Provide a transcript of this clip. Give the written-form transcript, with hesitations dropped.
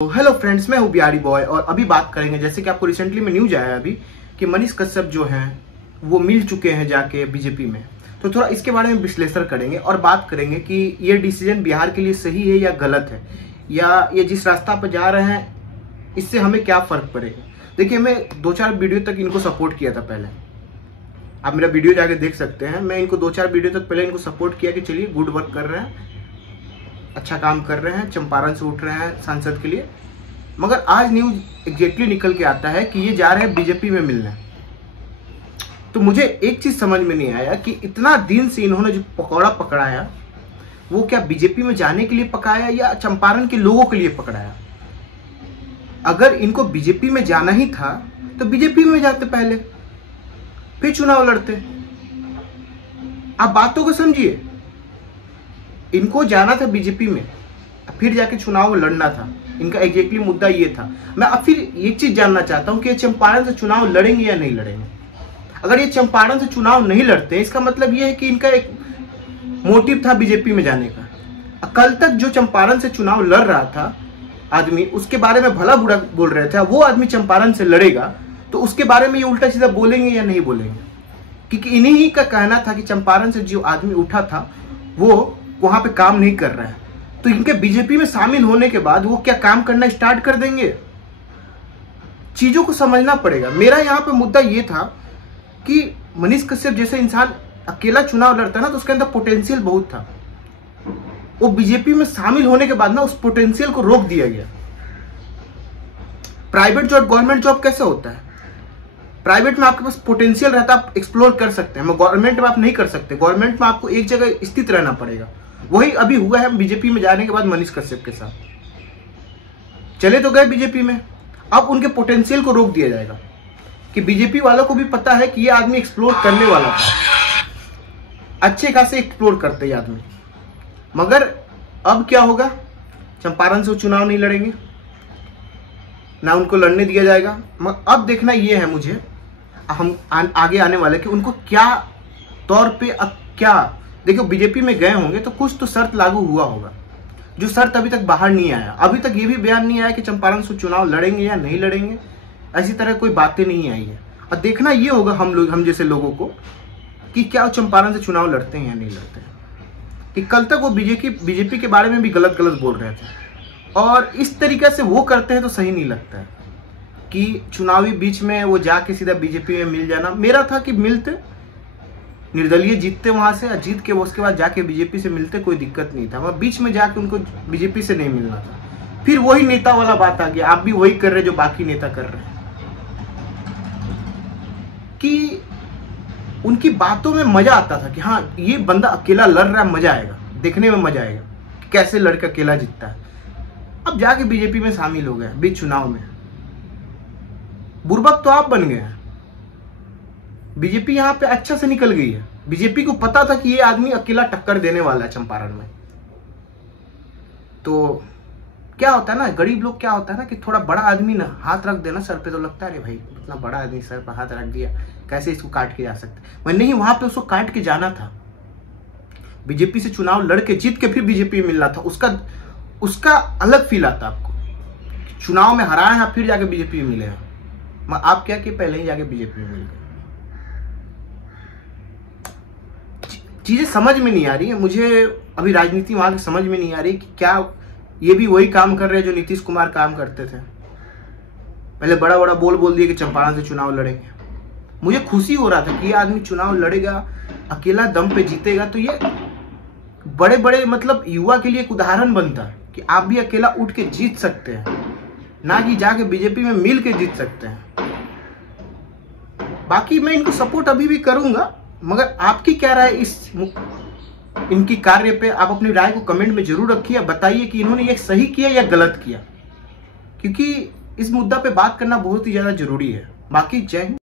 तो hello friends, मैं हूँ बिहारी बॉय और अभी बात करेंगे, जैसे कि आपको रिसेंटली में न्यूज आया अभी कि मनीष कश्यप जो हैं वो मिल चुके हैं जाके बीजेपी में। तो थोड़ा इसके बारे में विश्लेषण करेंगे और बात करेंगे कि ये डिसीजन बिहार के लिए सही है या गलत है, या ये जिस रास्ता पर जा रहे हैं इससे हमें क्या फर्क पड़ेगा। देखिए, मैं 2-4 वीडियो तक इनको सपोर्ट किया था पहले, आप मेरा वीडियो जाके देख सकते हैं। मैं इनको 2-4 वीडियो तक पहले इनको सपोर्ट किया कि चलिए गुड वर्क कर रहे हैं, अच्छा काम कर रहे हैं, चंपारण से उठ रहे हैं सांसद के लिए। मगर आज न्यूज एग्जैक्टली निकल के आता है कि ये जा रहे हैं बीजेपी में मिलने। तो मुझे एक चीज समझ में नहीं आया कि इतना दिन से इन्होंने जो पकौड़ा पकड़ाया वो क्या बीजेपी में जाने के लिए पकाया या चंपारण के लोगों के लिए पकड़ाया। अगर इनको बीजेपी में जाना ही था तो बीजेपी में जाते पहले, फिर चुनाव लड़ते। आप बातों को समझिए, इनको जाना था बीजेपी में, फिर जाके चुनाव लड़ना था। इनका एग्जैक्टली मुद्दा ये था। मैं अब फिर एक चीज जानना चाहता हूं कि ये चंपारण से चुनाव लड़ेंगे या नहीं लड़ेंगे। अगर ये चंपारण से चुनाव नहीं लड़ते, इसका मतलब ये है कि इनका एक मोटिव था बीजेपी में जाने का। कल तक जो चंपारण से चुनाव लड़ रहा था आदमी, उसके बारे में भला बुरा बोल रहे थे, वो आदमी चंपारण से लड़ेगा तो उसके बारे में ये उल्टा सीधा बोलेंगे या नहीं बोलेंगे। क्योंकि इन्हीं ही का कहना था कि चंपारण से जो आदमी उठा था वो वहां पे काम नहीं कर रहा है, तो इनके बीजेपी में शामिल होने के बाद वो क्या काम करना स्टार्ट कर देंगे। चीजों को समझना पड़ेगा। मेरा यहाँ पे मुद्दा ये था कि मनीष कश्यप जैसे इंसान अकेला चुनाव लड़ता ना तो उसके अंदर पोटेंशियल बहुत था। वो बीजेपी में शामिल होने के बाद ना उस पोटेंशियल को रोक दिया गया। प्राइवेट जॉब गवर्नमेंट जॉब कैसे होता है? प्राइवेट में आपके पास पोटेंशियल रहता है, आप एक्सप्लोर कर सकते हैं। गवर्नमेंट में आप नहीं कर सकते। गवर्नमेंट में आपको एक जगह स्थित रहना पड़ेगा। वही अभी हुआ है बीजेपी में जाने के बाद मनीष कश्यप के साथ। चले तो गए बीजेपी में, अब उनके पोटेंशियल को रोक दिया जाएगा कि बीजेपी वालों को भी पता है कि ये आदमी एक्सप्लोर करने वाला था, अच्छे खासे एक्सप्लोर करते ये आदमी। मगर अब क्या होगा, चंपारण से वो चुनाव नहीं लड़ेंगे, ना उनको लड़ने दिया जाएगा। मगर अब देखना ये है मुझे, हम आगे आने वाले कि उनको क्या तौर पे क्या। देखो, बीजेपी में गए होंगे तो कुछ तो शर्त लागू हुआ होगा, जो शर्त अभी तक बाहर नहीं आया। अभी तक ये भी बयान नहीं आया कि चंपारण से चुनाव लड़ेंगे या नहीं लड़ेंगे, ऐसी तरह कोई बातें नहीं आई है। और देखना ये होगा हम जैसे लोगों को कि क्या चंपारण से चुनाव लड़ते हैं या नहीं लड़ते हैं। कि कल तक वो बीजेपी के बारे में भी गलत बोल रहे थे और इस तरीके से वो करते हैं तो सही नहीं लगता है कि चुनावी बीच में वो जाके सीधा बीजेपी में मिल जाना। मेरा था कि मिलते, निर्दलीय जीतते वहां से, जीत के उसके बाद जाके बीजेपी से मिलते, कोई दिक्कत नहीं था। वहां बीच में जाके उनको बीजेपी से नहीं मिलना था। फिर वही नेता वाला बात आ गया, आप भी वही कर रहे जो बाकी नेता कर रहे हैं। कि उनकी बातों में मजा आता था कि हाँ ये बंदा अकेला लड़ रहा है, मजा आएगा, देखने में मजा आएगा कैसे लड़का अकेला जीतता है। अब जाके बीजेपी में शामिल हो गए बीच चुनाव में। बुर्बक तो आप बन गए हैं। बीजेपी यहाँ पे अच्छा से निकल गई है। बीजेपी को पता था कि ये आदमी अकेला टक्कर देने वाला है चंपारण में। तो क्या होता है ना, गरीब लोग क्या होता है ना कि थोड़ा बड़ा आदमी ना हाथ रख देना सर पे तो लगता है अरे भाई इतना बड़ा आदमी सर पर हाथ रख दिया, कैसे इसको काट के जा सकते। वह नहीं, वहां पे उसको काट के जाना था। बीजेपी से चुनाव लड़के जीत के फिर बीजेपी में मिलना था। उसका अलग फील आता आपको। चुनाव में हराया फिर जाके बीजेपी में मिलेगा। आप क्या कि पहले ही जाके बीजेपी में मिल गए। चीजें समझ में नहीं आ रही है मुझे। अभी राजनीति वहां की समझ में नहीं आ रही कि क्या ये भी वही काम कर रहे हैं जो नीतीश कुमार काम करते थे। पहले बड़ा बड़ा बोल दिए कि चंपारण से चुनाव लड़ेंगे। मुझे खुशी हो रहा था कि ये आदमी चुनाव लड़ेगा, अकेला दम पे जीतेगा, तो ये बड़े बड़े मतलब युवा के लिए एक उदाहरण बनता है कि आप भी अकेला उठ के जीत सकते हैं, ना कि जाके बीजेपी में मिल के जीत सकते हैं। बाकी मैं इनको सपोर्ट अभी भी करूंगा, मगर आपकी क्या राय इनकी कार्य पे? आप अपनी राय को कमेंट में जरूर रखिए। बताइए कि इन्होंने ये सही किया या गलत किया, क्योंकि इस मुद्दा पे बात करना बहुत ही ज्यादा जरूरी है। बाकी जय हिंद।